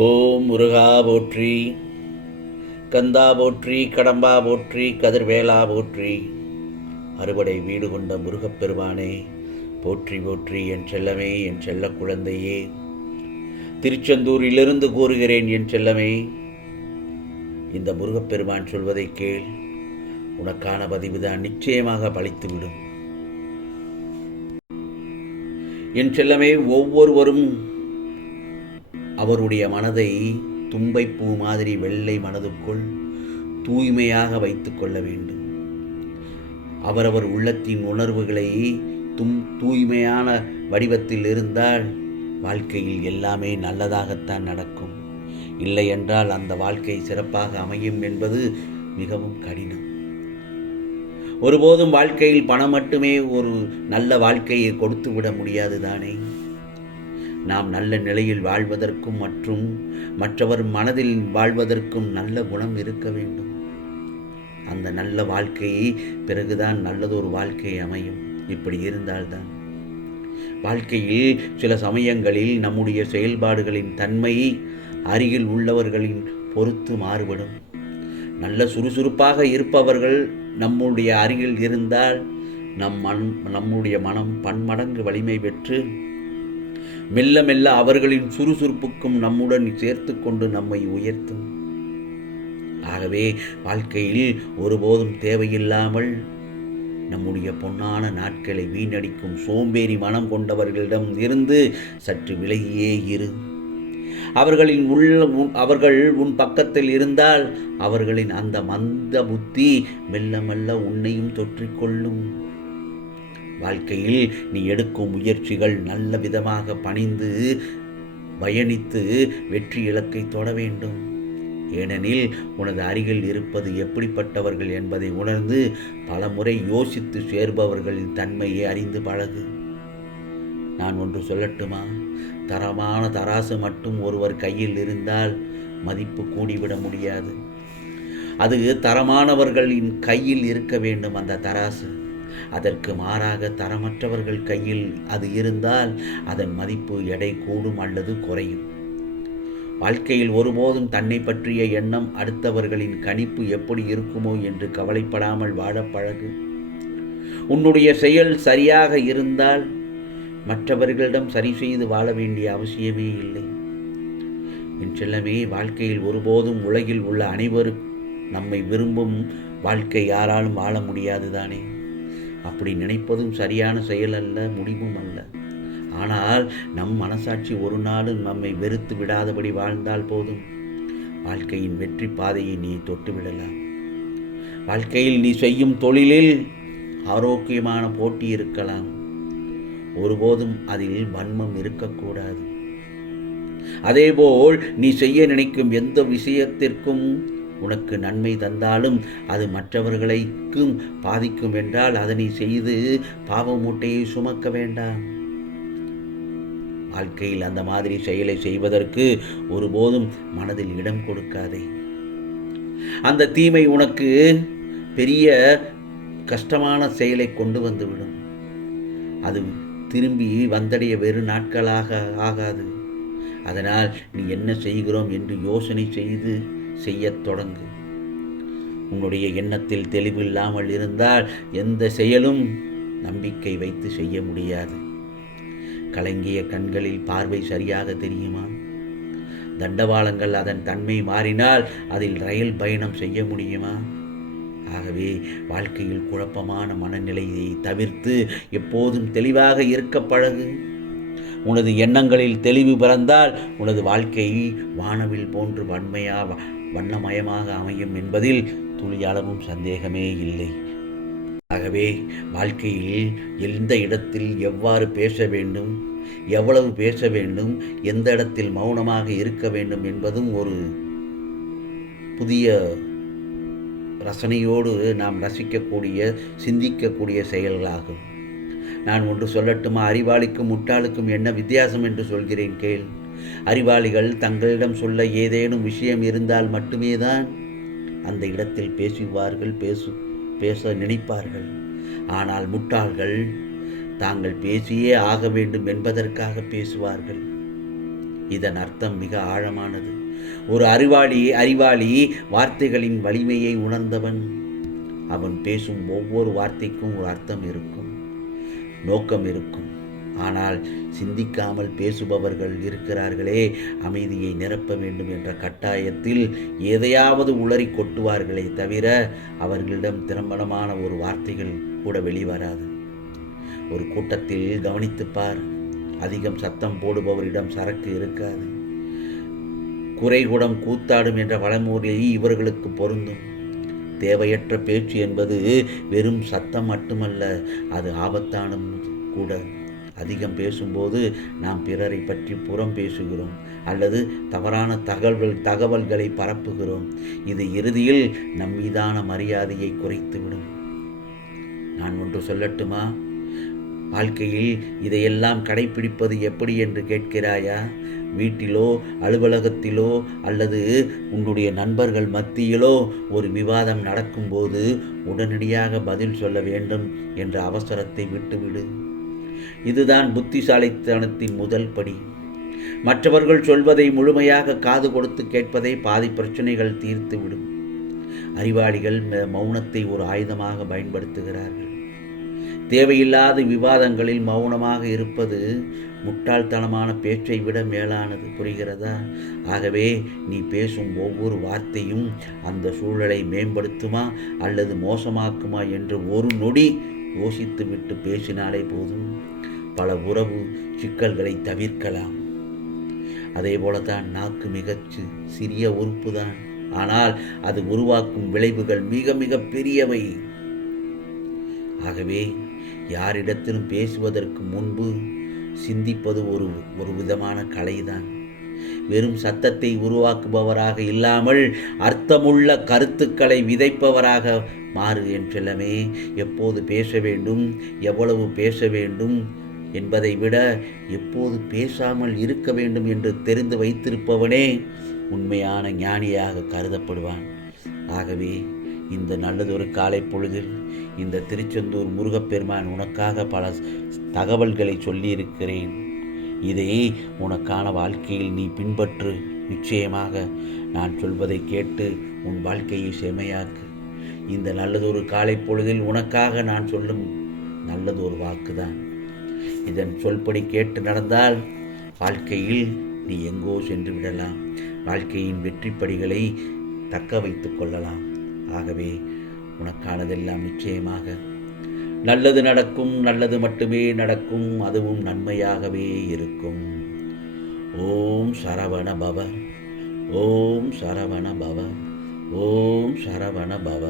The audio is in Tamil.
ஓம் முருகா போற்றி, கந்தா போற்றி, கடம்பா போற்றி, கதிர்வேலா போற்றி. அறுபடை வீடு கொண்ட முருகப்பெருமானே போற்றி போற்றி. என் செல்லமே, என் செல்ல குழந்தையே, திருச்செந்தூரிலிருந்து கூறுகிறேன் என் செல்லமே. இந்த முருகப்பெருமான் சொல்வதை கேள். உனக்கான பதிவுதான் நிச்சயமாக பலித்துவிடும். என் செல்லமே, ஒவ்வொருவரும் அவருடைய மனதை தும்பைப்பூ மாதிரி வெள்ளை மனதுக்குள் தூய்மையாக வைத்து கொள்ள வேண்டும். அவரவர் உள்ளத்தின் உணர்வுகளை தூய்மையான வடிவத்தில் இருந்தால் வாழ்க்கையில் எல்லாமே நல்லதாகத்தான் நடக்கும். இல்லை என்றால் அந்த வாழ்க்கை சிறப்பாக அமையும் என்பது மிகவும் கடினம். ஒருபோதும் வாழ்க்கையில் பணம் மட்டுமே ஒரு நல்ல வாழ்க்கையை கொடுத்து விட முடியாது தானே. நாம் நல்ல நிலையில் வாழ்வதற்கும் மற்றும் மற்றவர் மனதில் வாழ்வதற்கும் நல்ல குணம் இருக்க வேண்டும். அந்த நல்ல வாழ்க்கையை பிறகுதான் நல்லதொரு வாழ்க்கை அமையும். இப்படி இருந்தால்தான் வாழ்க்கையில் சில சமயங்களில் நம்முடைய செயல்பாடுகளின் தன்மை அருகில் உள்ளவர்களின் பொறுத்து மாறுபடும். நல்ல சுறுசுறுப்பாக இருப்பவர்கள் நம்முடைய அருகில் இருந்தால் நம்முடைய மனம் பன்மடங்கு வலிமை பெற்று மெல்ல மெல்ல அவர்களின் சுறுசுறுப்புக்கும் நம்முடன் சேர்த்து கொண்டு நம்மை உயர்த்தும். ஆகவே வாழ்க்கையில் ஒருபோதும் தேவையில்லாமல் நம்முடைய பொன்னான நாட்களை வீணடிக்கும் சோம்பேறி மனம் கொண்டவர்களிடம் இருந்து சற்று விலகியே இரு. அவர்கள் உன் பக்கத்தில் இருந்தால் அவர்களின் அந்த மந்த புத்தி மெல்ல மெல்ல உன்னையும் தொற்றிக்கொள்ளும். வாழ்க்கையில் நீ எடுக்கும் முயற்சிகள் நல்ல விதமாக பணிந்து பயணித்து வெற்றி இலக்கை தொட வேண்டும். ஏனெனில் உனது அருகில் இருப்பது எப்படிப்பட்டவர்கள் என்பதை உணர்ந்து பல முறை யோசித்து சேர்பவர்களின் தன்மையை அறிந்து பழகு. நான் ஒன்று சொல்லட்டுமா? தரமான தராசு மட்டும் ஒருவர் கையில் இருந்தால் மதிப்பு கூடிவிட முடியாது. அது தரமானவர்களின் கையில் இருக்க வேண்டும் அந்த தராசு. அதற்கு மாறாக தரமற்றவர்கள் கையில் அது இருந்தால் அதன் மதிப்பு எடை கூடும் அல்லது குறையும். வாழ்க்கையில் ஒருபோதும் தன்னை பற்றிய எண்ணம் அடுத்தவர்களின் கணிப்பு எப்படி இருக்குமோ என்று கவலைப்படாமல் வாழ பழகு. உன்னுடைய செயல் சரியாக இருந்தால் மற்றவர்களிடம் சரி செய்து வாழ வேண்டிய அவசியமே இல்லை. என் செல்லமே, வாழ்க்கையில் ஒருபோதும் உலகில் உள்ள அனைவரும் நம்மை விரும்பும் வாழ்க்கை யாராலும் வாழ முடியாது தானே. அப்படி நினைப்பதும் சரியான செயல் அல்ல, முடிவும் அல்ல. ஆனால் நம் மனசாட்சி ஒரு நாளும் நம்மை வெறுத்து விடாதபடி வாழ்ந்தால் போதும். வாழ்க்கையின் வெற்றி பாதையை நீ தொட்டுவிடலாம். வாழ்க்கையில் நீ செய்யும் தொழிலில் ஆரோக்கியமான போட்டி இருக்கலாம். ஒருபோதும் அதில் வன்மம் இருக்கக்கூடாது. அதேபோல் நீ செய்ய நினைக்கும் எந்த விஷயத்திற்கும் உனக்கு நன்மை தந்தாலும் அது மற்றவர்களுக்கும் பாதிக்கும் என்றால் அதனை செய்து பாவ மூட்டையை சுமக்க வேண்டாம். வாழ்க்கையில் அந்த மாதிரி செயலை செய்வதற்கு ஒருபோதும் மனதில் இடம் கொடுக்காதே. அந்த தீமை உனக்கு பெரிய கஷ்டமான செயலை கொண்டு வந்துவிடும். அது திரும்பி வந்தடைய வெறு நாட்களாக ஆகாது. அதனால் நீ என்ன செய்கிறோம் என்று யோசனை செய்து செய்யத் தொடங்கு. உன்னுடைய எண்ணத்தில் தெளிவில்லாமல் இருந்தால் எந்த செயலும் நம்பிக்கை வைத்து செய்ய முடியாது. கலங்கிய கண்களில் பார்வை சரியாக தெரியுமா? தண்டவாளங்கள் அதன் தன்மை மாறினால் அதில் ரயில் பயணம் செய்ய முடியுமா? ஆகவே வாழ்க்கையில் குழப்பமான மனநிலையை தவிர்த்து எப்போதும் தெளிவாக இருக்க பழகு. உனது எண்ணங்களில் தெளிவு பிறந்தால் உனது வாழ்க்கை வானவில் போன்று வண்ணமயமாக அமையும் என்பதில் துளியளவும் சந்தேகமே இல்லை. ஆகவே வாழ்க்கையில் எந்த இடத்தில் எவ்வாறு பேச வேண்டும், எவ்வளவு பேச வேண்டும், எந்த இடத்தில் மௌனமாக இருக்க வேண்டும் என்பதும் ஒரு புதிய ரசனையோடு நாம் ரசிக்கக்கூடிய சிந்திக்கக்கூடிய செயல்களாகும். நான் ஒன்று சொல்லட்டுமா? அறிவாளிக்கும் முட்டாளுக்கும் என்ன வித்தியாசம் என்று சொல்கிறேன் கேள். அறிவாளிகள் தங்களிடம் சொல்ல ஏதேனும் விஷயம் இருந்தால் மட்டுமே தான் அந்த இடத்தில் பேச நினைப்பார்கள். ஆனால் முட்டாள்கள் தாங்கள் பேசியே ஆக வேண்டும் என்பதற்காக பேசுவார்கள். இதன் அர்த்தம் மிக ஆழமானது. ஒரு அறிவாளி வார்த்தைகளின் வலிமையை உணர்ந்தவன். அவன் பேசும் ஒவ்வொரு வார்த்தைக்கும் ஒரு அர்த்தம் இருக்கும், நோக்கம் இருக்கும். ஆனால் சிந்திக்காமல் பேசுபவர்கள் இருக்கிறார்களே, அமைதியை நிரப்ப வேண்டும் என்ற கட்டாயத்தில் எதையாவது உளறி கொட்டுவார்களே தவிர அவர்களிடம் திறம்படமான ஒரு வார்த்தைகள் கூட வெளிவராது. ஒரு கூட்டத்தில் கவனித்துப்பார், அதிகம் சத்தம் போடுபவரிடம் சரக்கு இருக்காது. குறைகுடம் கூத்தாடும் என்ற பழமொழி இவர்களுக்கு பொருந்தும். தேவையற்ற பேச்சு என்பது வெறும் சத்தம் மட்டுமல்ல, அது ஆபத்தானதும் கூட. அதிகம் பேசும்போது நாம் பிறரை பற்றி புறம் பேசுகிறோம் அல்லது தவறான தகவல்களை பரப்புகிறோம். இது இறுதியில் நம் மீதான மரியாதையை குறைத்துவிடும். நான் ஒன்று சொல்லட்டுமா? வாழ்க்கையில் இதையெல்லாம் கடைபிடிப்பது எப்படி என்று கேட்கிறாயா? வீட்டிலோ அலுவலகத்திலோ அல்லது உன்னுடைய நண்பர்கள் மத்தியிலோ ஒரு விவாதம் நடக்கும்போது உடனடியாக பதில் சொல்ல வேண்டும் என்ற அவசரத்தை விட்டுவிடு. இதுதான் புத்திசாலித்தனத்தின் முதல் படி. மற்றவர்கள் சொல்வதை முழுமையாக காது கொடுத்து கேட்பதை பாதி பிரச்சனைகள் தீர்த்துவிடும். அறிவாளிகள் மௌனத்தை ஒரு ஆயுதமாக பயன்படுத்துகிறார்கள். தேவையில்லாத விவாதங்களில் மௌனமாக இருப்பது முட்டாள்தனமான பேச்சை விட மேலானது. புரிகிறதா? ஆகவே நீ பேசும் ஒவ்வொரு வார்த்தையும் அந்த சூழலை மேம்படுத்துமா அல்லது மோசமாக்குமா என்று ஒரு நொடி யோசித்துவிட்டு பேசினாலே போதும். பல உறவு சிக்கல்களை தவிர்க்கலாம். அதே போலதான் நாக்கு மிகச் சிறிய உறுப்பு தான், ஆனால் அது உருவாக்கும் விளைவுகள் மிக மிக பெரியவை. ஆகவே யாரிடத்திலும் பேசுவதற்கு முன்பு சிந்திப்பது ஒரு விதமான கலைதான். வெறும் சத்தத்தை உருவாக்குபவராக இல்லாமல் அர்த்தமுள்ள கருத்துக்களை விதைப்பவராக மாறு என் செல்லமே. எப்போது பேச வேண்டும், எவ்வளவு பேச வேண்டும் என்பதை விட எப்போது பேசாமல் இருக்க வேண்டும் என்று தெரிந்து வைத்திருப்பவனே உண்மையான ஞானியாக கருதப்படுவான். ஆகவே இந்த நல்லதொரு காலை பொழுதில் இந்த திருச்செந்தூர் முருகப்பெருமான் உனக்காக பல தகவல்களை சொல்லியிருக்கிறேன். இதை உனக்கான வாழ்க்கையில் நீ பின்பற்று. நிச்சயமாக நான் சொல்வதை கேட்டு உன் வாழ்க்கையை செம்மையாக்கு. இந்த நல்லதொரு காலை பொழுதில் உனக்காக நான் சொல்லும் நல்லதொரு வாக்குதான். இதன் சொல்படி கேட்டு நடந்தால் வாழ்க்கையில் நீ எங்கோ சென்று விடலாம். வாழ்க்கையின் வெற்றிப்படிகளை தக்க வைத்துக் கொள்ளலாம். ஆகவே உனக்கானதெல்லாம் நிச்சயமாக நல்லது நடக்கும். நல்லது மட்டுமே நடக்கும். அதுவும் நன்மையாகவே இருக்கும். ஓம் சரவண பவ. ஓம் சரவண பவ. ஓம் சரவண பவ.